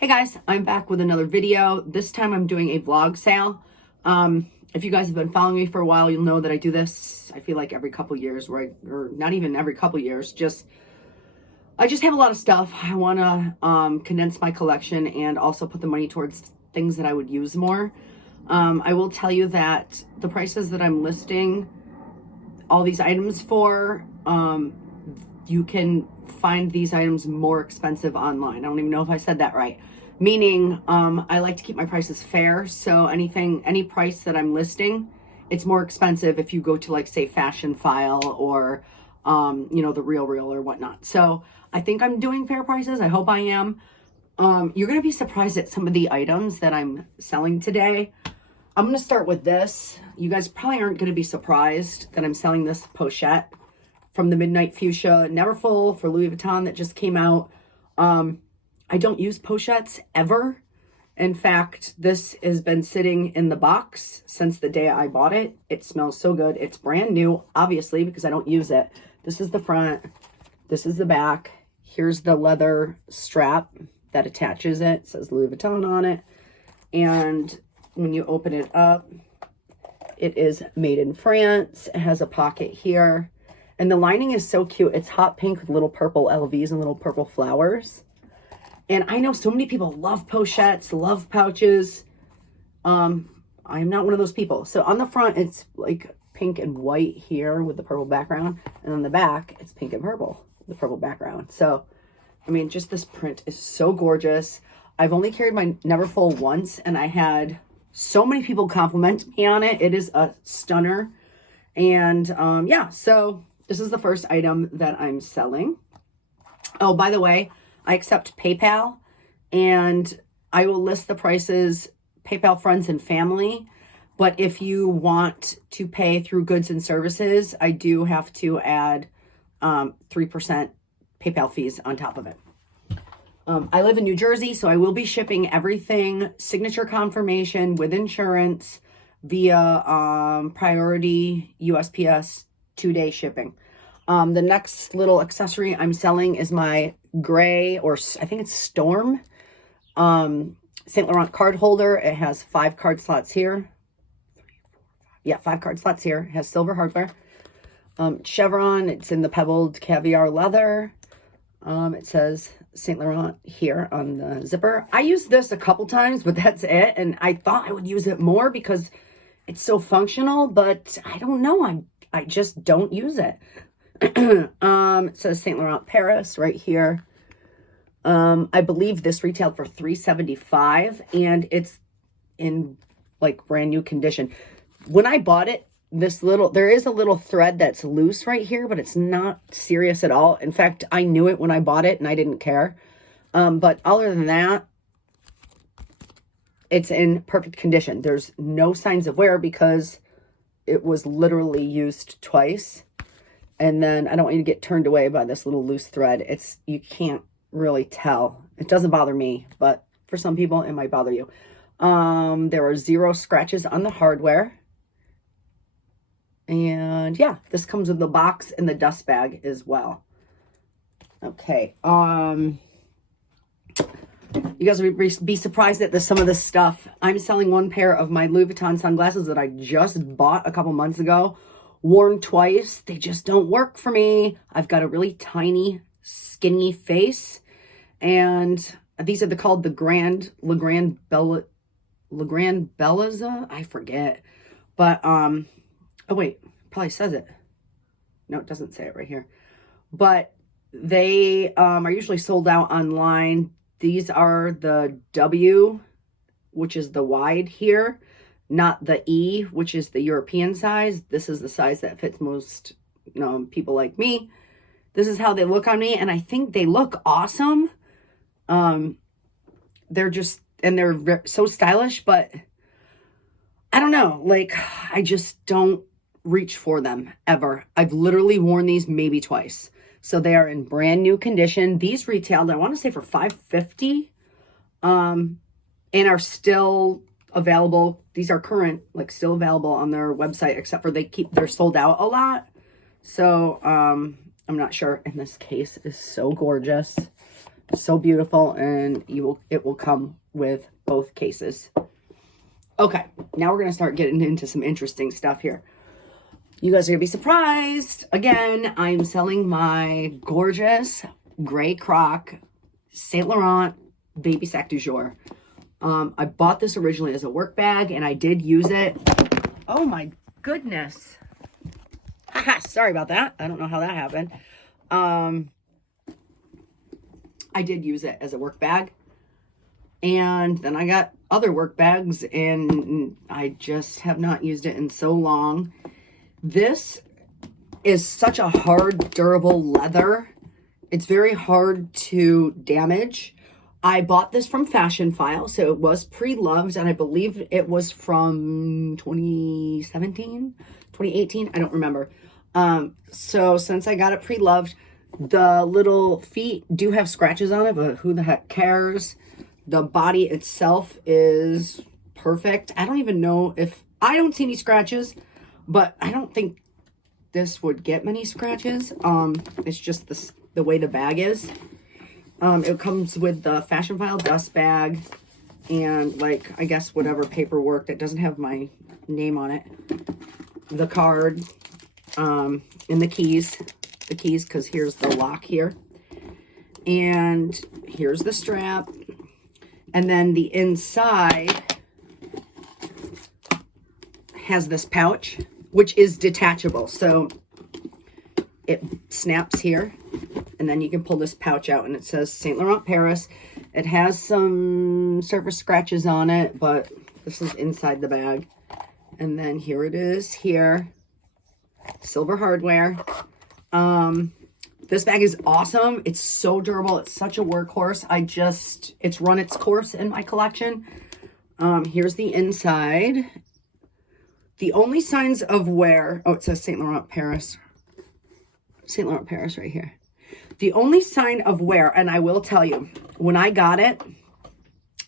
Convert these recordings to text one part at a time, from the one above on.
Hey guys, I'm back with another video. This time I'm doing a vlog sale. If you guys have been following me for a while, you'll know that I do this, I feel like every couple years, right? Or not even every couple years, I just have a lot of stuff. I want to condense my collection and also put the money towards things that I would use more. I will tell you that the prices that I'm listing all these items for, you can find these items more expensive online. I don't even know if I said that right. Meaning, I like to keep my prices fair. So any price that I'm listing, it's more expensive if you go to, like, say, Fashion File or, the Real or whatnot. So I think I'm doing fair prices. I hope I am. You're going to be surprised at some of the items that I'm selling today. I'm going to start with this. You guys probably aren't going to be surprised that I'm selling this Pochette from the Midnight Fuchsia Neverfull for Louis Vuitton that just came out. I don't use Pochettes ever. In fact, this has been sitting in the box since the day I bought it. It smells so good. It's brand new, obviously, because I don't use it. This is the front. This is the back. Here's the leather strap that attaches it. It says Louis Vuitton on it. And when you open it up, it is made in France. It has a pocket here. And the lining is so cute. It's hot pink with little purple LVs and little purple flowers. And I know so many people love pochettes, love pouches. I'm not one of those people. So on the front, it's like pink and white here with the purple background. And on the back, it's pink and purple with the purple background. So, I mean, just this print is so gorgeous. I've only carried my Neverfull once, and I had so many people compliment me on it. It is a stunner. And yeah, so this is the first item that I'm selling. Oh, by the way, I accept PayPal, and I will list the prices, PayPal friends and family. But if you want to pay through goods and services, I do have to add 3% PayPal fees on top of it. I live in New Jersey, so I will be shipping everything, signature confirmation with insurance via priority USPS 2-day shipping. The next little accessory I'm selling is my gray, or I think it's Storm, St. Laurent card holder. It has 5 card slots here. 5 card slots here. It has silver hardware. Chevron, it's in the pebbled caviar leather. It says St. Laurent here on the zipper. I used this a couple times, but that's it. And I thought I would use it more because it's so functional, but I don't know. I just don't use it. It says St. Laurent Paris right here. I believe this retailed for $375, and it's in like brand new condition. When I bought it, there is a little thread that's loose right here, but it's not serious at all. In fact, I knew it when I bought it and I didn't care. But other than that, it's in perfect condition. There's no signs of wear because it was literally used twice. And then I don't want you to get turned away by this little loose thread. You can't really tell. It doesn't bother me, but for some people, it might bother you. There are 0 scratches on the hardware. And yeah, this comes with the box and the dust bag as well. Okay. You guys will be surprised at some of this stuff. I'm selling one pair of my Louis Vuitton sunglasses that I just bought a couple months ago. Worn twice. They just don't work for me. I've got a really tiny, skinny face. And these are called the Le Grande Bellezza. I forget. But, oh wait, probably says it. No, it doesn't say it right here. But they are usually sold out online. These are the W, which is the wide here, not the E, which is the European size. This is the size that fits most people like me. This is how they look on me, and I think they look awesome. They're so stylish, but I don't know. Like, I just don't reach for them ever. I've literally worn these maybe twice. So they are in brand new condition. These retailed, I want to say, for $550, and are still available. These are current, like, still available on their website, except for they're sold out a lot. So I'm not sure. And this case is so gorgeous. So beautiful, and it will come with both cases. Okay, now we're going to start getting into some interesting stuff here. You guys are going to be surprised. Again, I'm selling my gorgeous gray croc Saint Laurent Baby Sac du Jour. I bought this originally as a work bag, and I did use it. Oh my goodness. Haha, sorry about that. I don't know how that happened. I did use it as a work bag. And then I got other work bags, and I just have not used it in so long. This is such a hard, durable leather. It's very hard to damage. I bought this from Fashion File, so it was pre-loved, and I believe it was from 2017, 2018, I don't remember. So since I got it pre-loved, the little feet do have scratches on it, but who the heck cares? The body itself is perfect. I don't even know if, I don't see any scratches, but I don't think this would get many scratches. It's just the way the bag is. It comes with the Fashion File dust bag and, like, I guess whatever paperwork that doesn't have my name on it. The card, and the keys. The keys, because here's the lock here. And here's the strap. And then the inside has this pouch, which is detachable. So it snaps here, and then you can pull this pouch out, and it says Saint Laurent Paris. It has some surface scratches on it, but this is inside the bag. And then here it is here. Silver hardware. This bag is awesome. It's so durable. It's such a workhorse. It's run its course in my collection. Here's the inside. The only signs of wear, oh, it says Saint Laurent Paris. Saint Laurent Paris right here. The only sign of wear, and I will tell you, when I got it,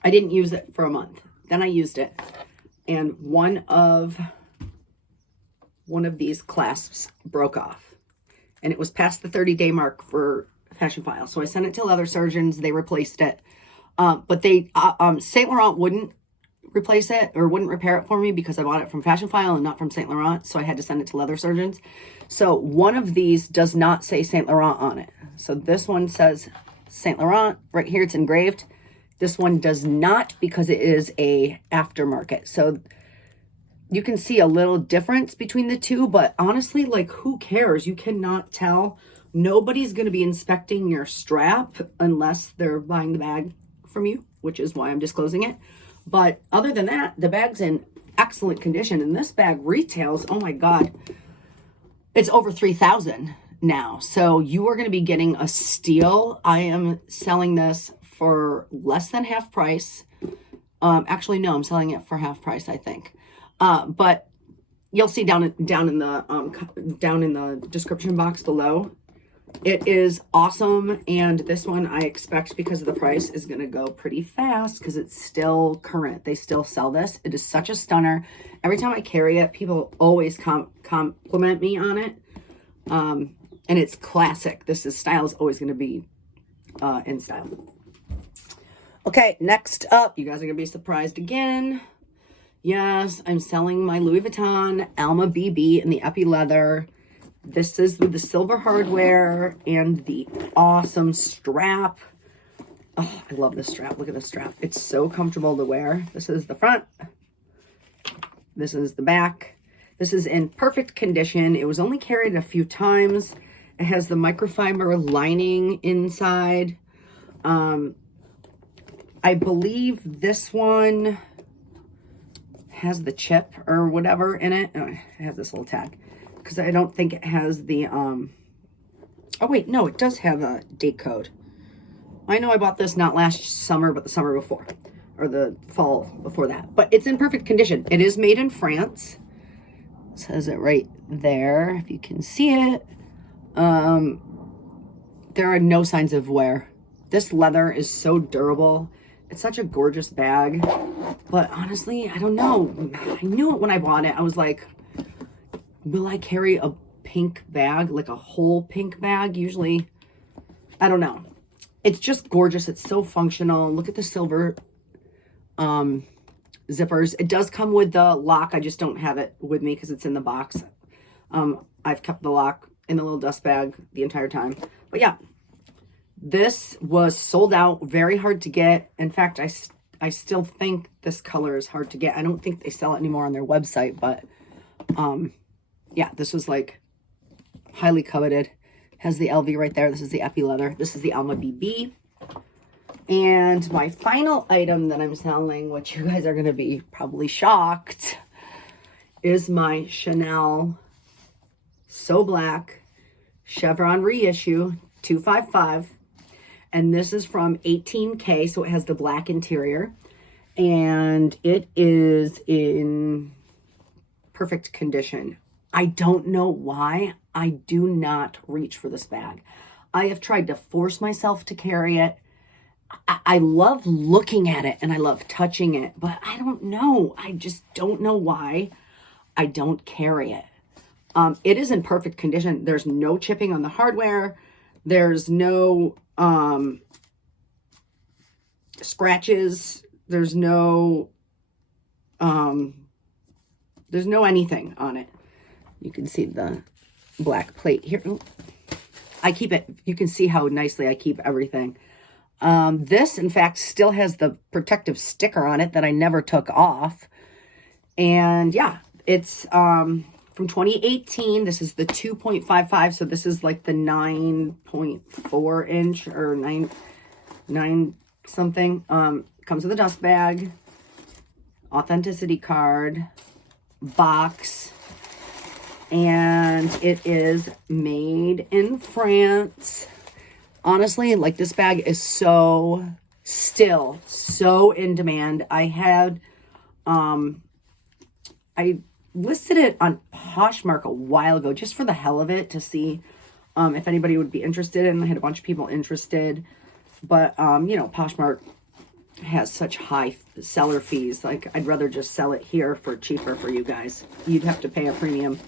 I didn't use it for a month. Then I used it, and one of these clasps broke off. And it was past the 30-day mark for Fashion File. So I sent it to leather surgeons. They replaced it. But Saint Laurent wouldn't replace it or wouldn't repair it for me because I bought it from Fashion File and not from Saint Laurent. So I had to send it to leather surgeons. So one of these does not say Saint Laurent on it. So this one says Saint Laurent. Right here, it's engraved. This one does not, because it is a aftermarket. So you can see a little difference between the two, but honestly, like, who cares? You cannot tell. Nobody's going to be inspecting your strap unless they're buying the bag from you, which is why I'm disclosing it. But other than that, the bag's in excellent condition, and this bag retails, oh my God, it's over $3,000 now. So you are going to be getting a steal. I am selling this for less than half price. Actually, no, I'm selling it for half price, I think. But you'll see down in the description box below. It is awesome, and this one I expect, because of the price, is going to go pretty fast because it's still current. They still sell this. It is such a stunner. Every time I carry it, people always compliment me on it. And it's classic. Style is always going to be in style. Okay, next up, you guys are going to be surprised again. Yes, I'm selling my Louis Vuitton Alma BB in the epi leather. This is with the silver hardware and the awesome strap. Oh, I love this strap. Look at this strap. It's so comfortable to wear. This is the front. This is the back. This is in perfect condition. It was only carried a few times. It has the microfiber lining inside. I believe this one has the chip or whatever in it. Oh, it has this little tag, because I don't think it has the, oh wait, no, it does have a date code. I know I bought this not last summer, but the summer before, or the fall before that, but it's in perfect condition. It is made in France. It says it right there, if you can see it. There are no signs of wear. This leather is so durable. It's such a gorgeous bag, but honestly, I don't know. I knew it when I bought it. I was like, will I carry a pink bag, like a whole pink bag? Usually, I don't know. it's just gorgeous. It's so functional. Look at the silver zippers. It does come with the lock. I just don't have it with me because it's in the box. I've kept the lock in the little dust bag the entire time. But yeah, this was sold out, very hard to get. In fact, I still think this color is hard to get. I don't think they sell it anymore on their website, but yeah, this was like highly coveted. Has the LV right there. This is the Epi leather. This is the Alma BB. And my final item that I'm selling, which you guys are going to be probably shocked, is my Chanel So Black Chevron Reissue 255. And this is from 18K, so it has the black interior. And it is in perfect condition. I don't know why I do not reach for this bag. I have tried to force myself to carry it. I love looking at it and I love touching it, but I don't know. I just don't know why I don't carry it. It is in perfect condition. There's no chipping on the hardware. There's no scratches. There's no anything on it. You can see the black plate here. Ooh. I keep it. You can see how nicely I keep everything. This, in fact, still has the protective sticker on it that I never took off. And yeah, it's from 2018. This is the 2.55. So this is like the 9.4 inch or 9 something. Comes with a dust bag, authenticity card, box, and it is made in France. Honestly, like, this bag is so in demand. I listed it on Poshmark a while ago just for the hell of it to see if anybody would be interested, and I had a bunch of people interested. But you know, Poshmark has such high seller fees. Like, I'd rather just sell it here for cheaper for you guys. You'd have to pay a premium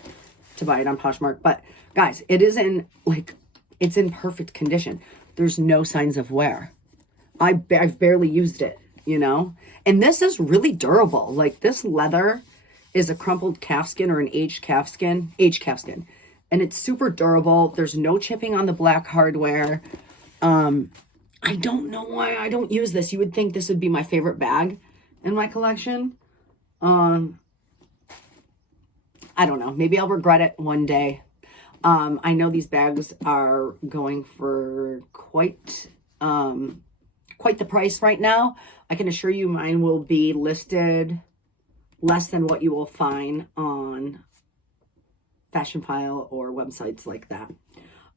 to buy it on Poshmark. But guys, it is in, like, it's in perfect condition. There's no signs of wear. I've barely used it, you know? And this is really durable. Like, this leather is a crumpled calfskin or an aged calfskin. And it's super durable. There's no chipping on the black hardware. I don't know why I don't use this. You would think this would be my favorite bag in my collection. I don't know. Maybe I'll regret it one day. I know these bags are going for quite the price right now. I can assure you mine will be listed less than what you will find on Fashion File or websites like that.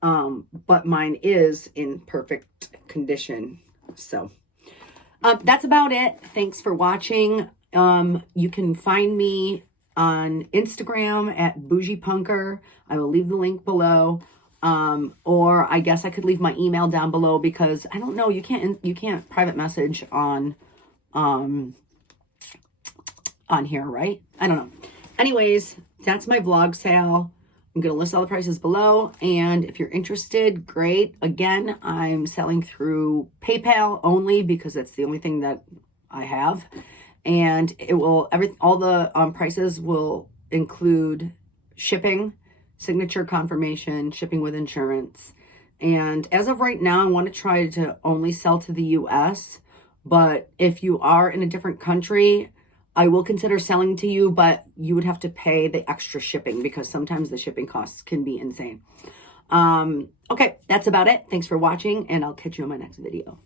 But mine is in perfect condition. So that's about it. Thanks for watching. You can find me on Instagram at Bougie Punker. I will leave the link below. Or I guess I could leave my email down below, because I don't know, you can't private message on here, right? I don't know. Anyways, that's my vlog sale. I'm going to list all the prices below, and if you're interested, great. Again, I'm selling through PayPal only because that's the only thing that I have. And it will, all the prices will include shipping, signature confirmation, shipping with insurance. And as of right now, I want to try to only sell to the US. But if you are in a different country, I will consider selling to you, but you would have to pay the extra shipping because sometimes the shipping costs can be insane. Okay, that's about it. Thanks for watching, and I'll catch you in my next video.